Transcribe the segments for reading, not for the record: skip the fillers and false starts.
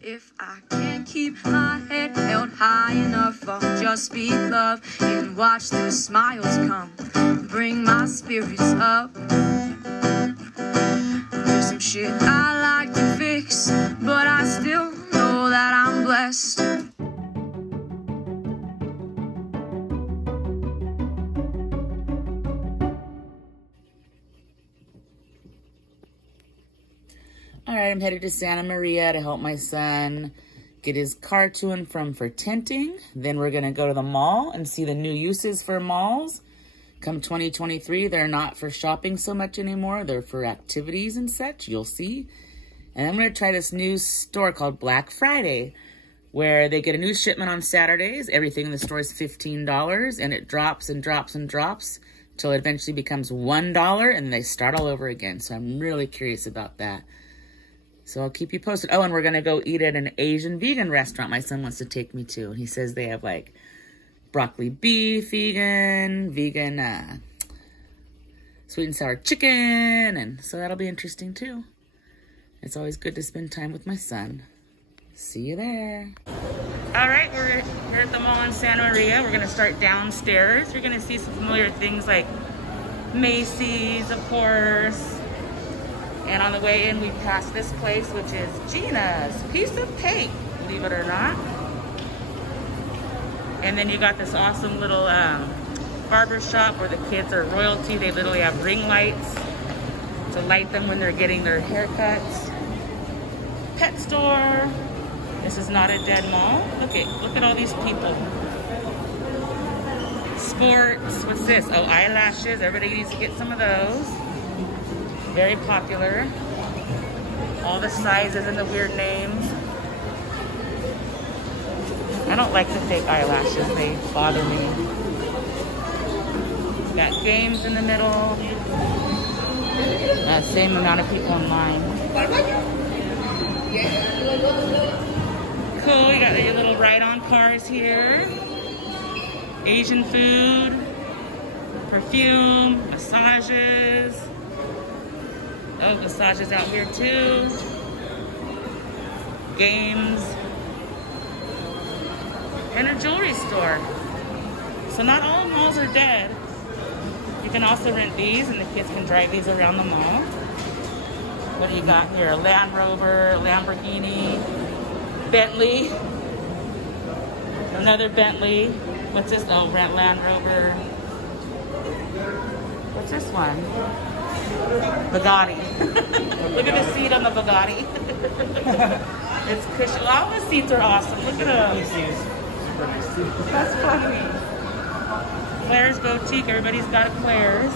If I can't keep my head held high enough, I'll just be love and watch the smiles come, bring my spirits up. There's some shit I like to fix, but I still know that I'm blessed. All right, I'm headed to Santa Maria to help my son get his car to and from for tinting. Then we're gonna go to the mall and see the new uses for malls. Come 2023, they're not for shopping so much anymore. They're for activities and such, you'll see. And I'm gonna try this new store called Black Friday, where they get a new shipment on Saturdays. Everything in the store is $15, and it drops and drops and drops until it eventually becomes $1, and they start all over again. So I'm really curious about that. So I'll keep you posted. Oh, and we're gonna go eat at an Asian vegan restaurant my son wants to take me to. And he says they have like broccoli beef, vegan, sweet and sour chicken. And so that'll be interesting too. It's always good to spend time with my son. See you there. All right, we're here at the mall in Santa Maria. We're gonna start downstairs. You're gonna see some familiar things like Macy's, of course. And on the way in, we passed this place, which is Gina's Piece of Cake, believe it or not. And then you got this awesome little barber shop where the kids are royalty. They literally have ring lights to light them when they're getting their haircuts. Pet store. This is not a dead mall. Look at all these people. Sports. What's this? Oh, eyelashes. Everybody needs to get some of those. Very popular. All the sizes and the weird names. I don't like the fake eyelashes. They bother me. Got games in the middle. Same amount of people in line. Cool, you got your little ride-on cars here. Asian food. Perfume. Massages. Oh, massages out here too. Games. And a jewelry store. So not all malls are dead. You can also rent these and the kids can drive these around the mall. What do you got here? A Land Rover, Lamborghini, Bentley. Another Bentley. What's this? Oh, Land Rover. What's this one? Bugatti. Look at the seat on the Bugatti. It's cushion. All the seats are awesome. Look at those. That's funny. Claire's Boutique. Everybody's got a Claire's.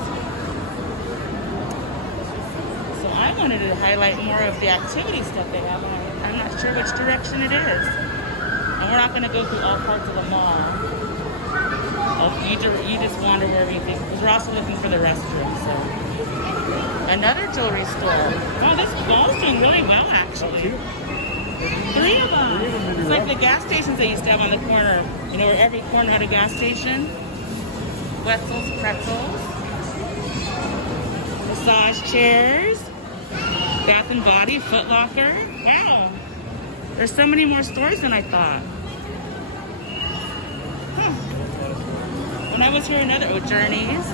So I wanted to highlight more of the activity stuff they have. I'm not sure which direction it is. And we're not going to go through all parts of the mall. You just wander wherever you think. Because we're also looking for the restroom. So. Another jewelry store. Oh, this mall's doing really well, actually. 3 of them. It's like the gas stations they used to have on the corner. You know, where every corner had a gas station. Wetzel's Pretzels. Massage chairs. Bath and Body, Foot Locker. Wow. There's so many more stores than I thought. Huh. When I was here, Journeys.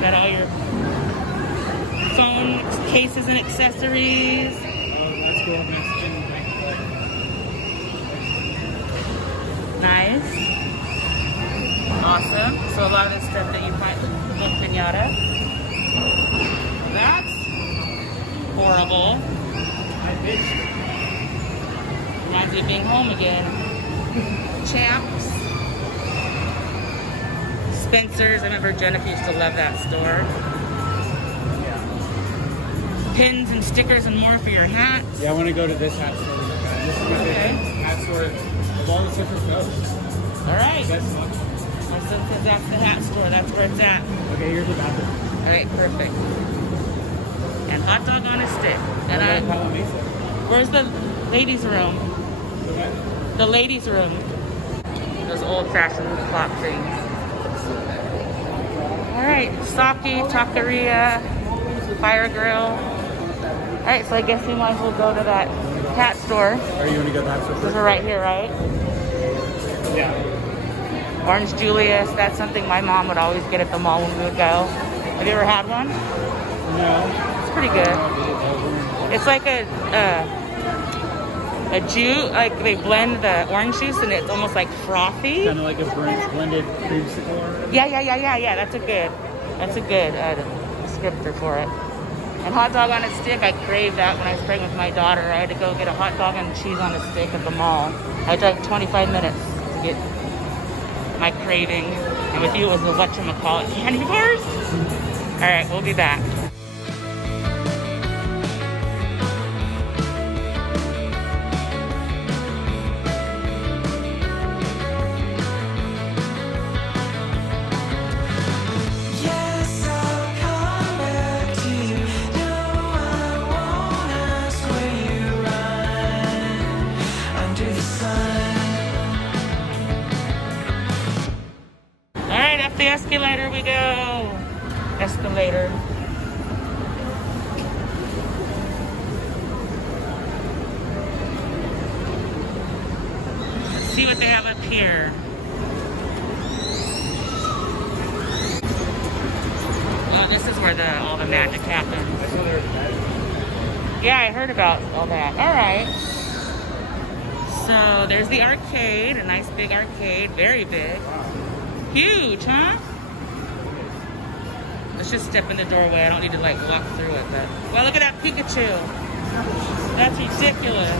Got all your phone cases and accessories. Oh, that's cool. Nice. Awesome. So a lot of the stuff that you find in Pinata. That's horrible. Reminds me of being home again. Champs. Spencer's. I remember Jennifer used to love that store. Yeah. Pins and stickers and more for your hats. Yeah, I want to go to this hat store. This is my favorite hat store of all the different shows. All right. That's fun. My son says that's the hat store. That's where it's at. Okay, here's the bathroom. All right, perfect. And hot dog on a stick. And where's the ladies' room? The ladies' room. Those old-fashioned clock things. All right, sake, taqueria. fire grill. All right, so I guess we might as well go to that cat store. Are you gonna go to that store? Those are right here, right? Yeah. Orange Julius, that's something my mom would always get at the mall when we would go. Have you ever had one? No. It's pretty good. It's like a juice, like they blend the orange juice and it's almost like frothy. Kind of like a blended creamsicle. Yeah. That's a good descriptor for it. And hot dog on a stick, I craved that when I was pregnant with my daughter. I had to go get a hot dog and cheese on a stick at the mall. I drove 25 minutes to get my craving. And with you, it was the whatchamacallit candy bars. All right, we'll be back. The escalator we go. Escalator. Let's see what they have up here. Well, this is where all the magic happens. Yeah, I heard about all that. All right. So there's the arcade, a nice big arcade, very big. Huge, huh? Let's just step in the doorway. I don't need to like walk through it, but well, look at that Pikachu. That's ridiculous.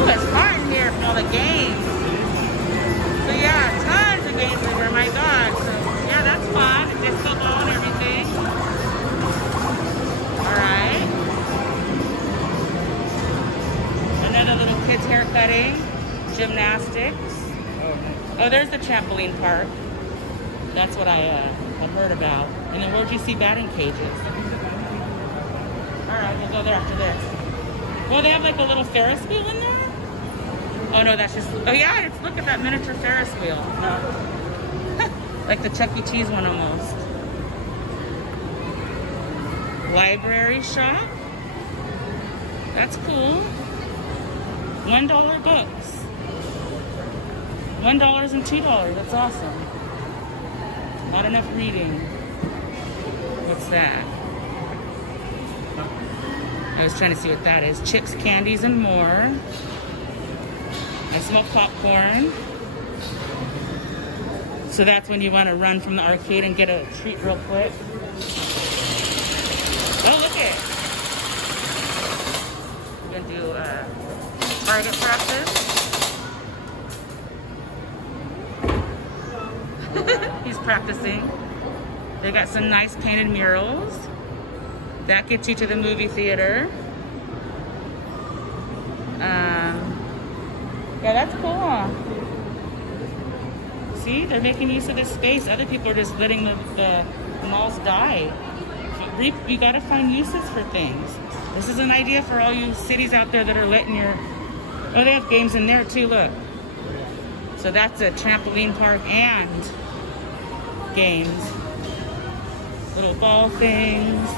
Oh, it's hot in here from all the games. So yeah, tons of games everywhere. My God. So yeah, that's fun. Disco ball and everything. All right. Another little kids hair cutting, gymnastics. Oh, there's the trampoline park. That's what I have heard about. And then where'd you see batting cages? All right, we'll go there after this. Well, they have like a little Ferris wheel in there? Oh no, that's just, oh yeah, look at that miniature Ferris wheel. No. Like the Chuck E. Cheese one almost. Library shop. That's cool. $1 books. $1 and $2, that's awesome. Not enough reading. What's that? I was trying to see what that is. Chips, candies, and more. I smoke popcorn. So that's when you want to run from the arcade and get a treat real quick. Oh, look it. We're gonna do target practice. He's practicing. They got some nice painted murals. That gets you to the movie theater. Yeah, that's cool, huh? See, they're making use of this space. Other people are just letting the malls die. You gotta find uses for things. This is an idea for all you cities out there that are letting your... Oh, they have games in there too, look. So that's a trampoline park and games. Little ball things.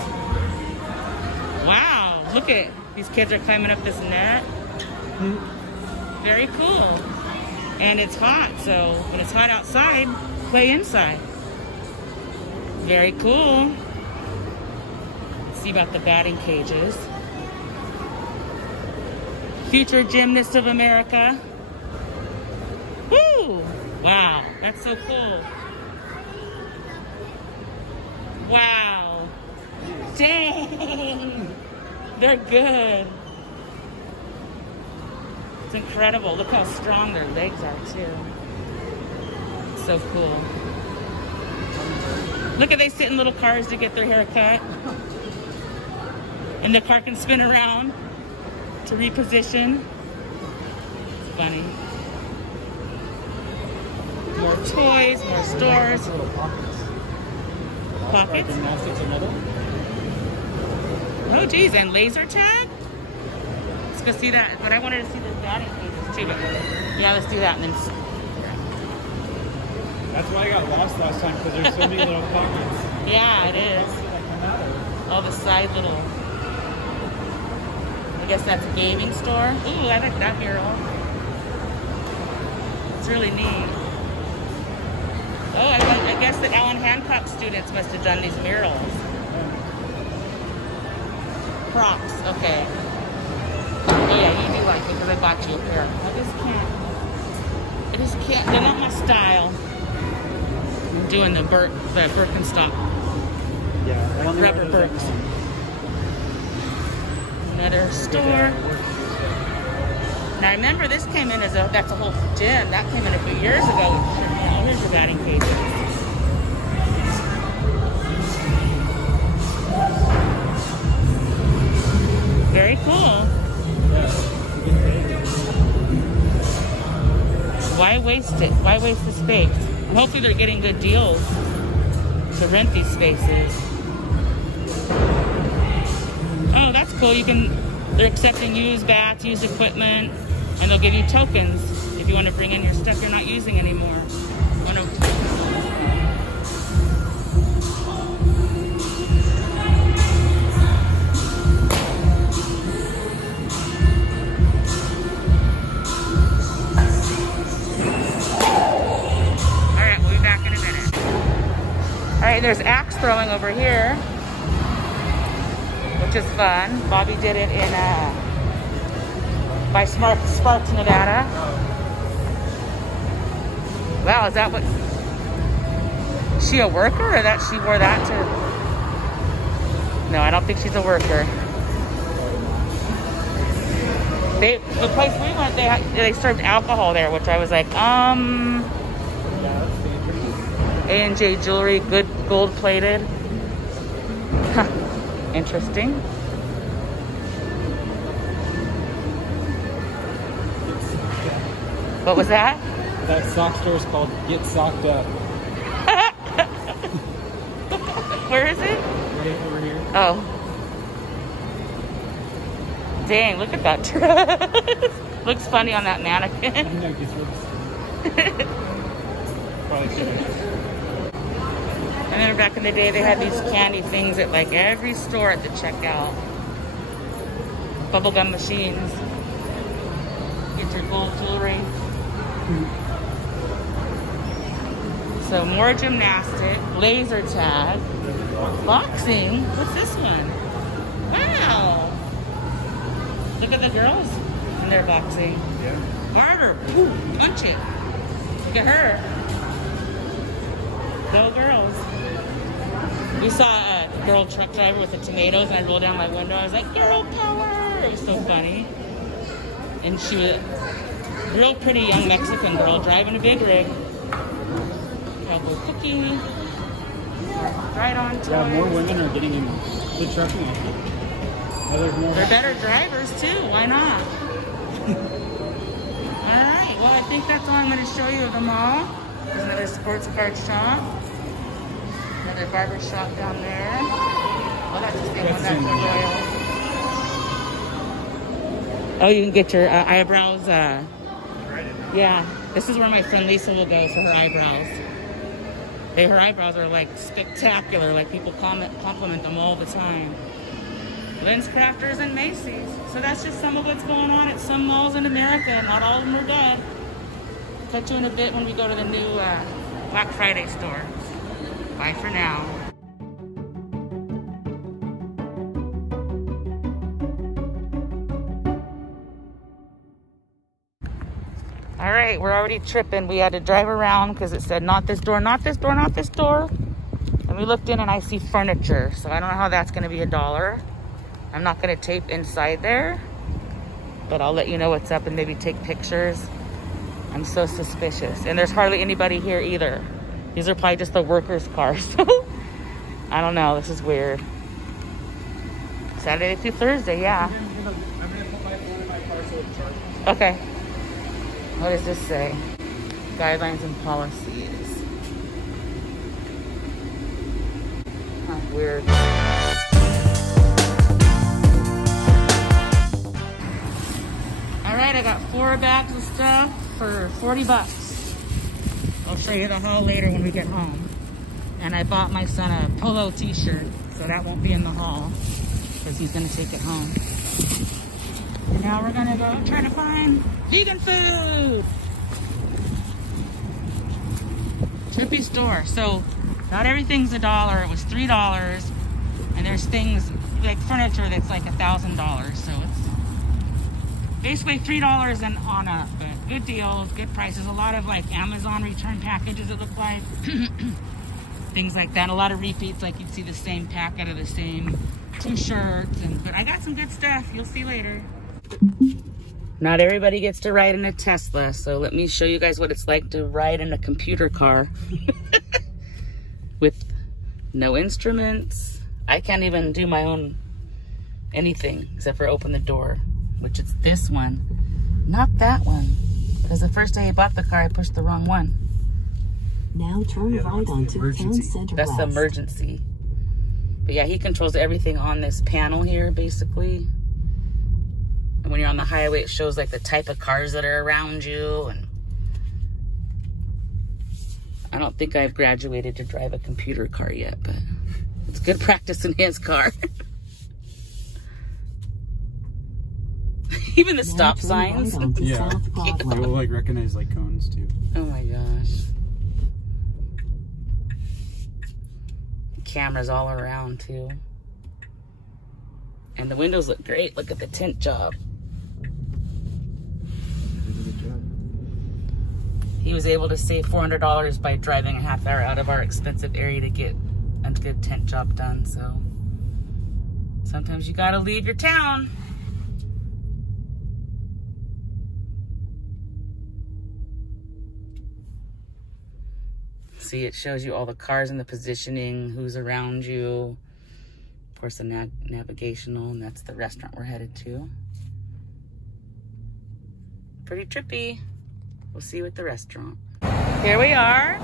Wow, look at these kids are climbing up this net. Very cool. And it's hot, so when it's hot outside, play inside. Very cool. Let's see about the batting cages. Future Gymnast of America. Woo! Wow, that's so cool. Wow. Dang! They're good. It's incredible. Look how strong their legs are, too. So cool. Look at they sit in little cars to get their hair cut. And the car can spin around to reposition. It's funny. More toys, more stores. Little pockets. Pockets? Gymnastics and middle. Oh, geez, and laser tag? Let's go see that. But I wanted to see the batting cages too. But yeah, let's do that. And then. That's why I got lost last time, because there's so many little pockets. Yeah, it is. All the side little. I guess that's a gaming store. Ooh, I like that mural. It's really neat. Oh, I guess the Allen Hancock students must have done these murals. Props, okay. Oh yeah, you do like it because I bought you a pair. I just can't, they're not my style. I'm doing the Birkenstock. Yeah, I don't know Rubber Birks. Another store. Now remember, this came in as that's a whole gym. That came in a few years ago. Oh, here's your batting cages. Very cool. Why waste it? Why waste the space? And hopefully they're getting good deals to rent these spaces. Oh, that's cool. They're accepting used bats, used equipment, and they'll give you tokens if you want to bring in your stuff you're not using anymore. Alright, there's axe throwing over here, which is fun. Bobby did it in by Sparks, Nevada. Wow, is that what? Is she a worker, or that she wore that to? No, I don't think she's a worker. The place we went, they served alcohol there, which I was like, A&J jewelry, good gold plated. Huh. Interesting. What was that? That sock store is called Get Socked Up. Where is it? Right over here. Oh. Dang, look at that dress. Looks funny on that mannequin. I know, it gets really probably shouldn't. I remember back in the day they had these candy things at like every store at the checkout. Bubblegum machines. Get your gold jewelry. So more gymnastic, laser tag, boxing. What's this one? Wow. Look at the girls in their boxing. Yeah. Harder. Ooh, punch it. Look at her. Go girls. We saw a girl truck driver with the tomatoes, and I rolled down my window. I was like, girl power! It was so funny. And she was a real pretty young Mexican girl driving a big rig. Elbow cookie. Right on toy. Yeah, more women are getting in the trucking. They're better drivers too. Why not? Alright, well I think that's all I'm going to show you of the mall. There's another sports card shop. Another barber shop down there. Oh, that's just going back to Royal. Oh, you can get your eyebrows. Yeah, this is where my friend Lisa will go for her eyebrows. Her eyebrows are like spectacular. Like people compliment them all the time. Lynn's Crafters and Macy's. So that's just some of what's going on at some malls in America. Not all of them are dead. Catch you in a bit when we go to the new Black Friday store. Bye for now. All right, we're already tripping. We had to drive around because it said not this door, not this door, not this door. And we looked in and I see furniture. So I don't know how that's gonna be $1. I'm not gonna tape inside there, but I'll let you know what's up and maybe take pictures. I'm so suspicious. And there's hardly anybody here either. These are probably just the workers' cars. I don't know, this is weird. Saturday through Thursday, yeah. I'm gonna put my phone in my car so it charges. Okay. What does this say? Guidelines and policies. Huh, weird. All right, I got 4 bags of stuff for $40. I'll show you the haul later when we get home. And I bought my son a polo t-shirt, so that won't be in the haul because he's gonna take it home. And now we're gonna go try to find vegan food. Trippy store. So not everything's $1. It was $3, and there's things like furniture that's like $1,000. So it's basically $3 and on up. But good deals, good prices. A lot of like Amazon return packages, it looked like. Things like that. A lot of repeats, like you'd see the same packet of the same 2 shirts. But I got some good stuff. You'll see later. Not everybody gets to ride in a Tesla, so let me show you guys what it's like to ride in a computer car with no instruments. I can't even do my own anything except for open the door, which is this one, not that one. Because the first day I bought the car, I pushed the wrong one. Now turn right onto Town Center That's West. the emergency. But yeah, he controls everything on this panel here, basically. And when you're on the highway, it shows like the type of cars that are around you. And I don't think I've graduated to drive a computer car yet, but it's good practice in his car. Even the stop signs. Yeah, it will like recognize like cones too. Oh my gosh. Cameras all around too. And the windows look great. Look at the tint job. He was able to save $400 by driving a half hour out of our expensive area to get a good tint job done. So sometimes you gotta leave your town. See, it shows you all the cars and the positioning, who's around you. Of course, the navigational, and that's the restaurant we're headed to. Pretty trippy. We'll see you at the restaurant. Here we are.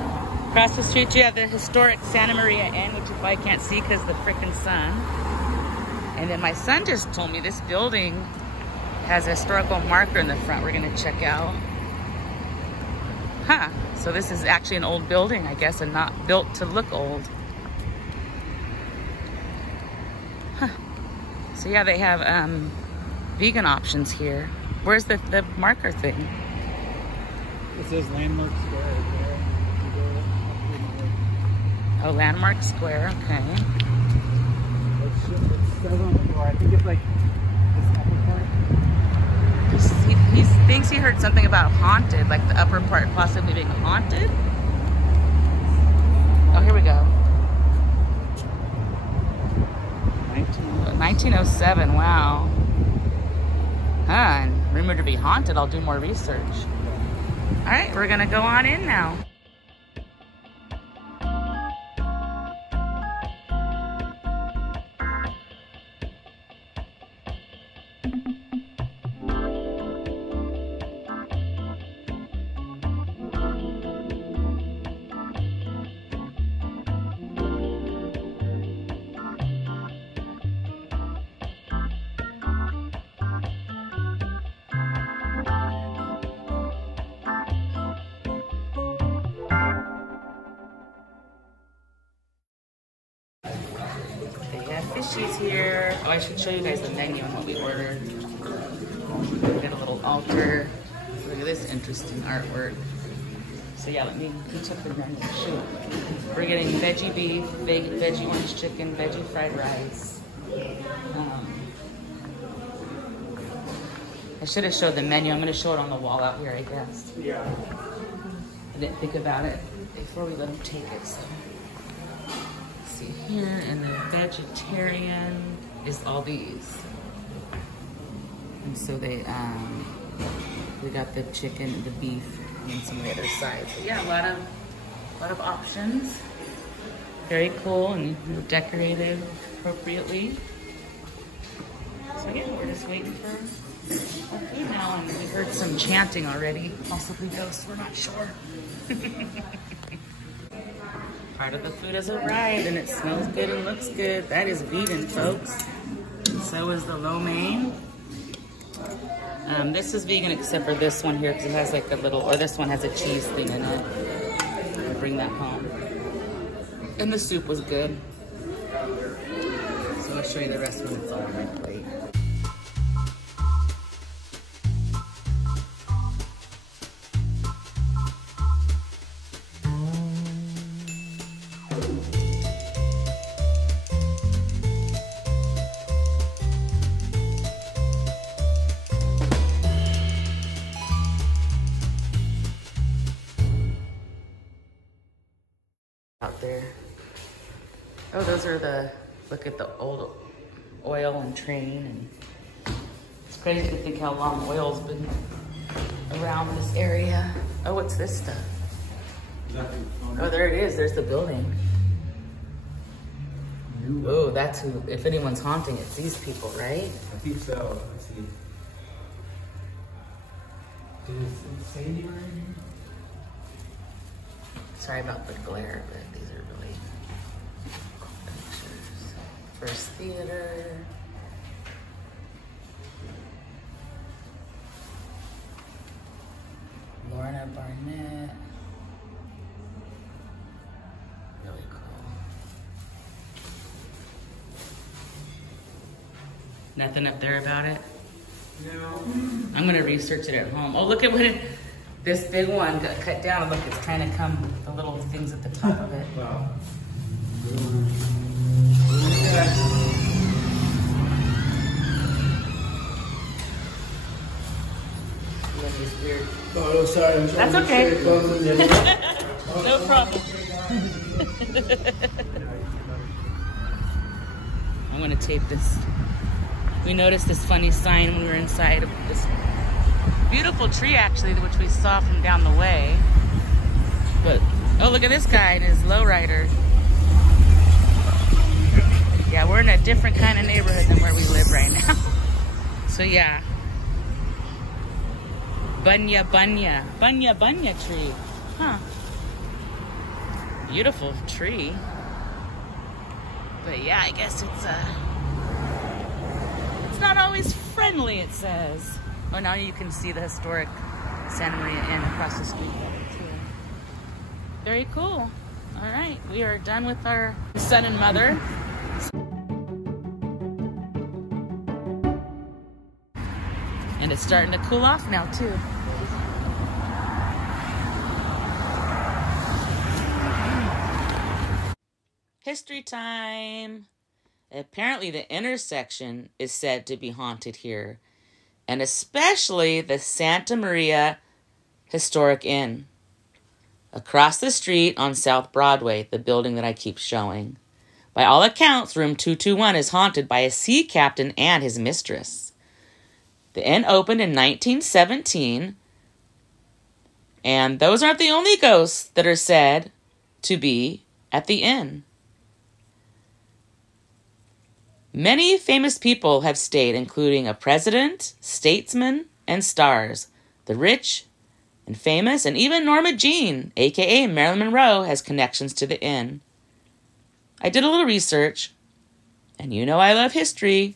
Across the street, you have the historic Santa Maria Inn, which you probably can't see because of the frickin' sun. And then my son just told me this building has a historical marker in the front we're gonna check out. Huh, so this is actually an old building, I guess, and not built to look old. Huh. So yeah, they have vegan options here. Where's the marker thing? It says Landmark Square right there. Oh, Landmark Square, okay. It says on the door, I think it's like this upper part. He thinks he heard something about haunted, like the upper part possibly being haunted. Oh, here we go. 1907, wow. Huh, and rumored to be haunted. I'll do more research. All right, we're gonna go on in now. Fishies here. Oh, I should show you guys the menu and what we ordered. We got a little altar. Look at this interesting artwork. So yeah, let me check the menu. Shoot. We're getting veggie beef, veggie orange chicken, veggie fried rice. I should have showed the menu. I'm going to show it on the wall out here, I guess. Yeah. I didn't think about it before we let them take it. So. See here, and the vegetarian is all these. And so they we got the chicken, the beef, and some of the other sides. But yeah, a lot of options. Very cool and decorated appropriately. So yeah, we're just waiting for our food now, and we heard some chanting already, possibly ghosts, we're not sure. Part of the food has arrived, and it smells good and looks good. That is vegan, folks. So is the lo mein. This is vegan except for this one here because it has like a little, or this one has a cheese thing in it. I'll bring that home. And the soup was good. So I'll show you the rest of what's on my plate. Out there. Oh, those are the, look at the old oil and train, and it's crazy to think how long oil's been around this area. Oh, what's this stuff? Oh, there it is. There's the building. Oh, that's who, if anyone's haunting, it's these people, right? I think so. Let's see. Does it say anywhere in here? Sorry about the glare, but these are really cool pictures. First Theater. Lorna Barnett. Really cool. Nothing up there about it? No. I'm gonna research it at home. Oh, look at what it, this big one got cut down. Look, it's kind of come, the little things at the top of it. Wow. It's weird. Oh, sorry. That's okay. No problem. I'm gonna tape this. We noticed this funny sign when we were inside of this beautiful tree, actually, which we saw from down the way. But, oh, look at this guy and his lowrider. Yeah, we're in a different kind of neighborhood than where we live right now. So, yeah. Bunya tree. Huh. Beautiful tree. But, yeah, I guess it's not always friendly, it says. Oh, now you can see the historic Santa Maria Inn across the street there, too. Very cool. All right, we are done with our son and mother. And it's starting to cool off now, too. History time. Apparently the intersection is said to be haunted here, and especially the Santa Maria Historic Inn. Across the street on South Broadway, the building that I keep showing. By all accounts, room 221 is haunted by a sea captain and his mistress. The inn opened in 1917, and those aren't the only ghosts that are said to be at the inn. Many famous people have stayed, including a president, statesmen, and stars. The rich and famous, and even Norma Jean, aka Marilyn Monroe, has connections to the inn. I did a little research, and you know I love history.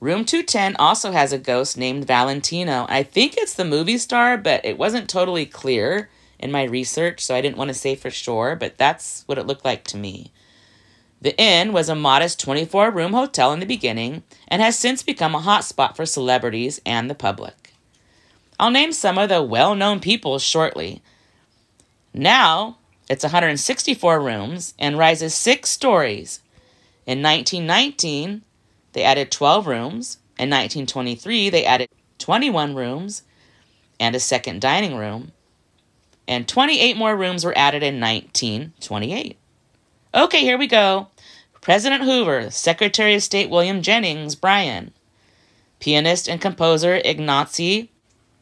Room 210 also has a ghost named Valentino. I think it's the movie star, but it wasn't totally clear in my research, so I didn't want to say for sure, but that's what it looked like to me. The inn was a modest 24-room hotel in the beginning and has since become a hotspot for celebrities and the public. I'll name some of the well-known people shortly. Now, it's 164 rooms and rises 6 stories. In 1919, they added 12 rooms. In 1923, they added 21 rooms and a second dining room. And 28 more rooms were added in 1928. Okay, here we go. President Hoover, Secretary of State William Jennings Bryan, pianist and composer Ignacy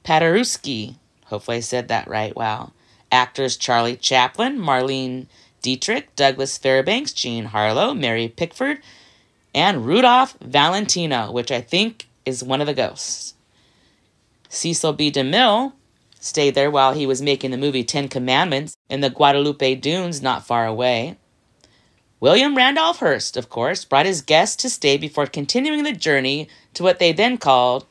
Paderewski. Hopefully I said that right, wow. Actors Charlie Chaplin, Marlene Dietrich, Douglas Fairbanks, Jean Harlow, Mary Pickford, and Rudolph Valentino, which I think is one of the ghosts. Cecil B. DeMille stayed there while he was making the movie 10 Commandments in the Guadalupe Dunes not far away. William Randolph Hearst, of course, brought his guests to stay before continuing the journey to what they then called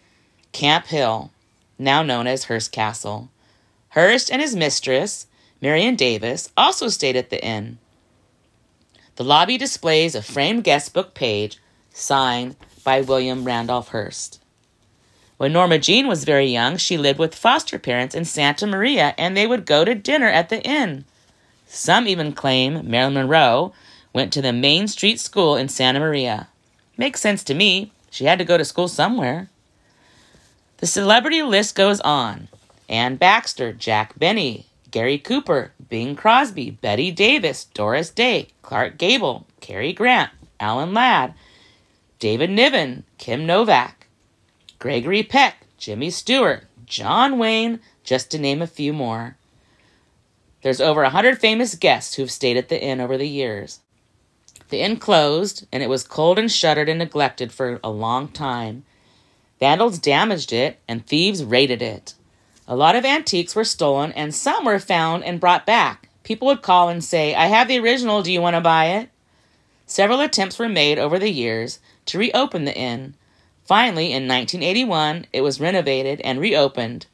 Camp Hill, now known as Hearst Castle. Hearst and his mistress, Marion Davis, also stayed at the inn. The lobby displays a framed guestbook page signed by William Randolph Hearst. When Norma Jean was very young, she lived with foster parents in Santa Maria, and they would go to dinner at the inn. Some even claim Marilyn Monroe went to the Main Street School in Santa Maria. Makes sense to me. She had to go to school somewhere. The celebrity list goes on. Ann Baxter, Jack Benny, Gary Cooper, Bing Crosby, Betty Davis, Doris Day, Clark Gable, Cary Grant, Alan Ladd, David Niven, Kim Novak, Gregory Peck, Jimmy Stewart, John Wayne, just to name a few more. There's over 100 famous guests who've stayed at the inn over the years. The inn closed, and it was cold and shuttered and neglected for a long time. Vandals damaged it, and thieves raided it. A lot of antiques were stolen, and some were found and brought back. People would call and say, "I have the original, do you want to buy it?" Several attempts were made over the years to reopen the inn. Finally, in 1981, it was renovated and reopened.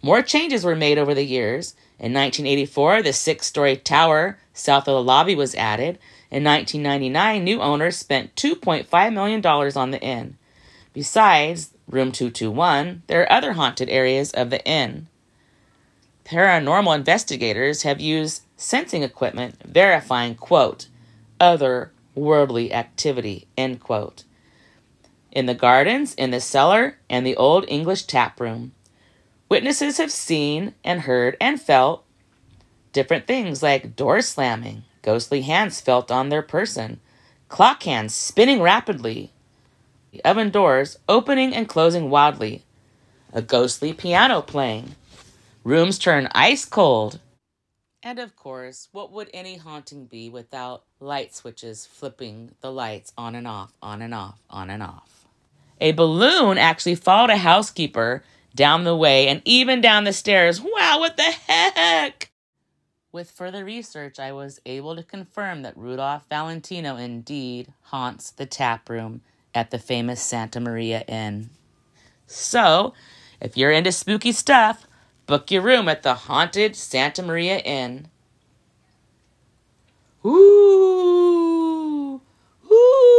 More changes were made over the years. In 1984, the 6-story tower south of the lobby was added. In 1999, new owners spent $2.5 million on the inn. Besides Room 221, there are other haunted areas of the inn. Paranormal investigators have used sensing equipment verifying, quote, otherworldly activity, end quote, in the gardens, in the cellar, and the Old English tap room. Witnesses have seen and heard and felt different things like doors slamming, ghostly hands felt on their person, clock hands spinning rapidly, oven doors opening and closing wildly, a ghostly piano playing, rooms turn ice cold, and of course, what would any haunting be without light switches flipping the lights on and off, on and off, on and off. A balloon actually followed a housekeeper down the way and even down the stairs. Wow, what the heck? With further research, I was able to confirm that Rudolph Valentino indeed haunts the tap room at the famous Santa Maria Inn. So, if you're into spooky stuff, book your room at the haunted Santa Maria Inn. Ooh! Ooh!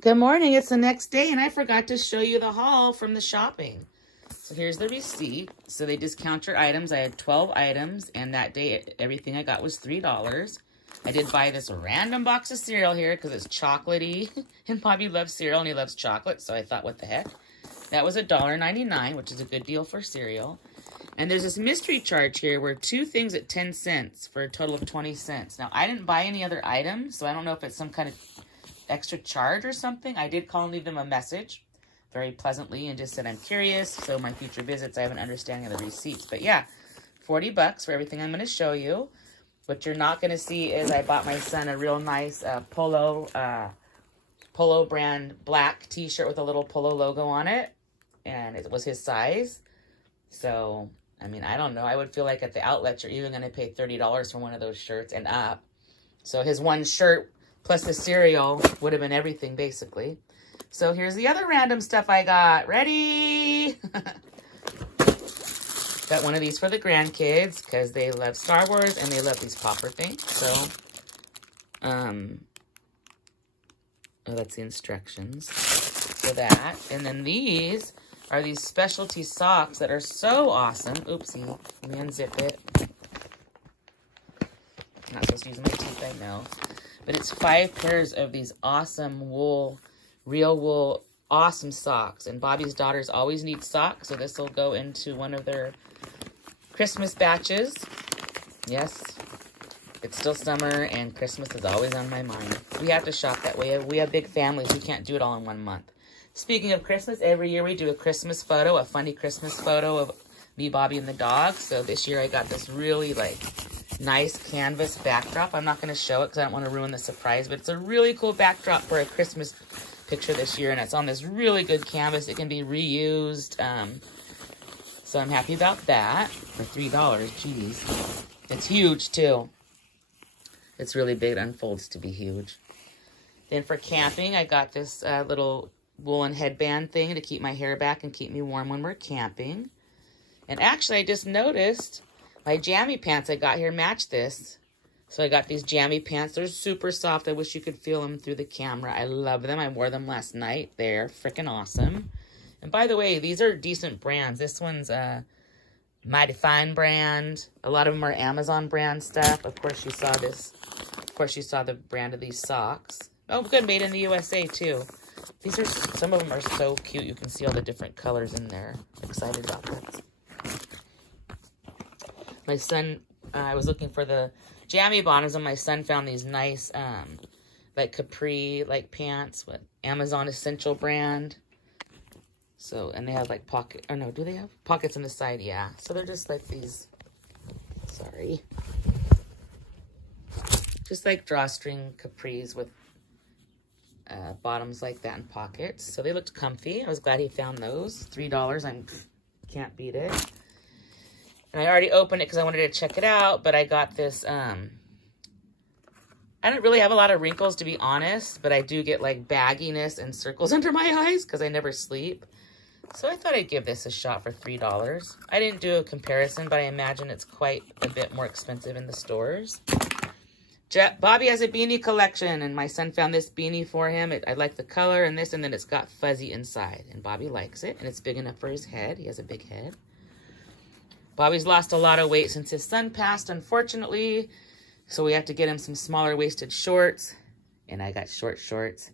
Good morning, it's the next day, and I forgot to show you the haul from the shopping. So here's the receipt. So they discount your items. I had 12 items, and that day, everything I got was $3. I did buy this random box of cereal here because it's chocolatey, and Bobby loves cereal, and he loves chocolate, so I thought, what the heck? That was $1.99, which is a good deal for cereal. And there's this mystery charge here where 2 things at 10 cents for a total of 20 cents. Now, I didn't buy any other items, so I don't know if it's some kind of extra charge or something. I did call and leave them a message very pleasantly and just said I'm curious, so my future visits I have an understanding of the receipts. But yeah, $40 for everything I'm going to show you. What you're not going to see is I bought my son a real nice polo brand black t-shirt with a little polo logo on it, and it was his size. So I mean, I don't know, I would feel like at the outlet you're even going to pay $30 for one of those shirts and up. So his one shirt plus the cereal would have been everything, basically. So here's the other random stuff I got. Ready? Got one of these for the grandkids because they love Star Wars and they love these popper things. So, oh, that's the instructions for that. And then these are these specialty socks that are so awesome. Oopsie. Let me unzip it. I'm not supposed to use my teeth, I know. But it's 5 pairs of these awesome wool, real wool, awesome socks. And Bobby's daughters always need socks, so this will go into one of their Christmas batches. Yes, it's still summer and Christmas is always on my mind. We have to shop that way. We have big families. We can't do it all in 1 month. Speaking of Christmas, every year we do a Christmas photo, a funny Christmas photo of me, Bobby, and the dog. So this year I got this really like nice canvas backdrop. I'm not going to show it because I don't want to ruin the surprise, but it's a really cool backdrop for a Christmas picture this year, and it's on this really good canvas. It can be reused. So I'm happy about that for $3. Jeez. It's huge too. It's really big. It unfolds to be huge. Then for camping, I got this little woolen headband thing to keep my hair back and keep me warm when we're camping. And actually, I just noticed my jammy pants I got here match this. So I got these jammy pants. They're super soft. I wish you could feel them through the camera. I love them. I wore them last night. They're freaking awesome. And by the way, these are decent brands. This one's Mighty Fine brand. A lot of them are Amazon brand stuff. Of course, you saw this. Of course, you saw the brand of these socks. Oh, good. Made in the USA, too. These are, some of them are so cute. You can see all the different colors in there. I'm excited about this. My son, I was looking for the jammy bottoms, and my son found these nice, like capri, like pants with Amazon Essential brand. So, and they have like pocket, oh no, do they have pockets on the side? Yeah. So they're just like these, sorry. Just like drawstring capris with bottoms like that and pockets. So they looked comfy. I was glad he found those. $3, I can't beat it. And I already opened it because I wanted to check it out, but I got this, I don't really have a lot of wrinkles, to be honest, but I do get like bagginess and circles under my eyes because I never sleep. So I thought I'd give this a shot for $3. I didn't do a comparison, but I imagine it's quite a bit more expensive in the stores. Bobby has a beanie collection, and my son found this beanie for him. I like the color and this, and then it's got fuzzy inside. And Bobby likes it, and it's big enough for his head. He has a big head. Bobby's lost a lot of weight since his son passed, unfortunately. So we have to get him some smaller waisted shorts. And I got short shorts.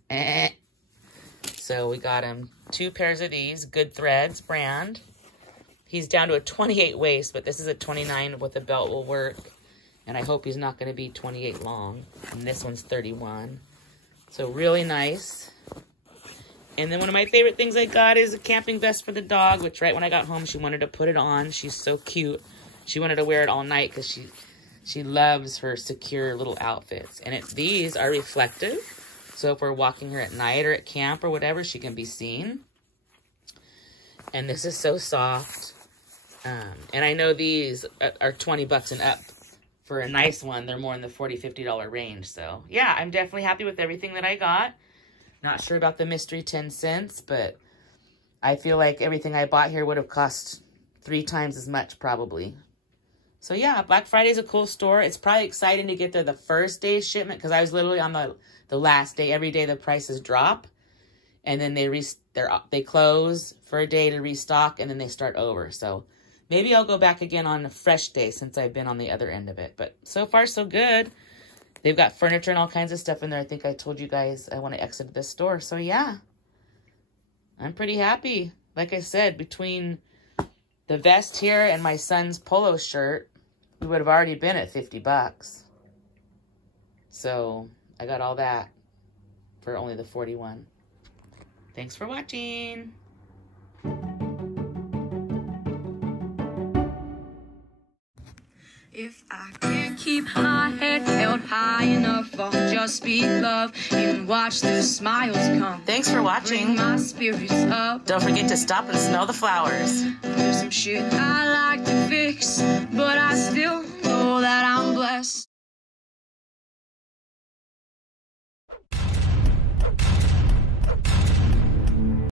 So we got him 2 pairs of these, Good Threads brand. He's down to a 28 waist, but this is a 29 with a belt will work. And I hope he's not going to be 28 long. And this one's 31. So really nice. And then one of my favorite things I got is a camping vest for the dog, which right when I got home, she wanted to put it on. She's so cute. She wanted to wear it all night because she loves her secure little outfits. And these are reflective. So if we're walking her at night or at camp or whatever, she can be seen. And this is so soft. And I know these are 20 bucks and up. For a nice one, they're more in the $40, $50 range. So yeah, I'm definitely happy with everything that I got. Not sure about the mystery 10 cents, but I feel like everything I bought here would have cost 3 times as much probably. So yeah, Black Friday's a cool store. It's probably exciting to get there the first day's shipment because I was literally on the last day. Every day the prices drop, and then they close for a day to restock, and then they start over. So maybe I'll go back again on a fresh day since I've been on the other end of it. But so far, so good. They've got furniture and all kinds of stuff in there. I think I told you guys I want to exit this store. So yeah, I'm pretty happy. Like I said, between the vest here and my son's polo shirt, we would have already been at 50 bucks. So I got all that for only the 41. Thanks for watching. If I can't keep my head held high enough, I'll just speak love and watch the smiles come. Thanks for watching. Bring my spirits up. Don't forget to stop and smell the flowers. There's some shit I like to fix, but I still know that I'm blessed.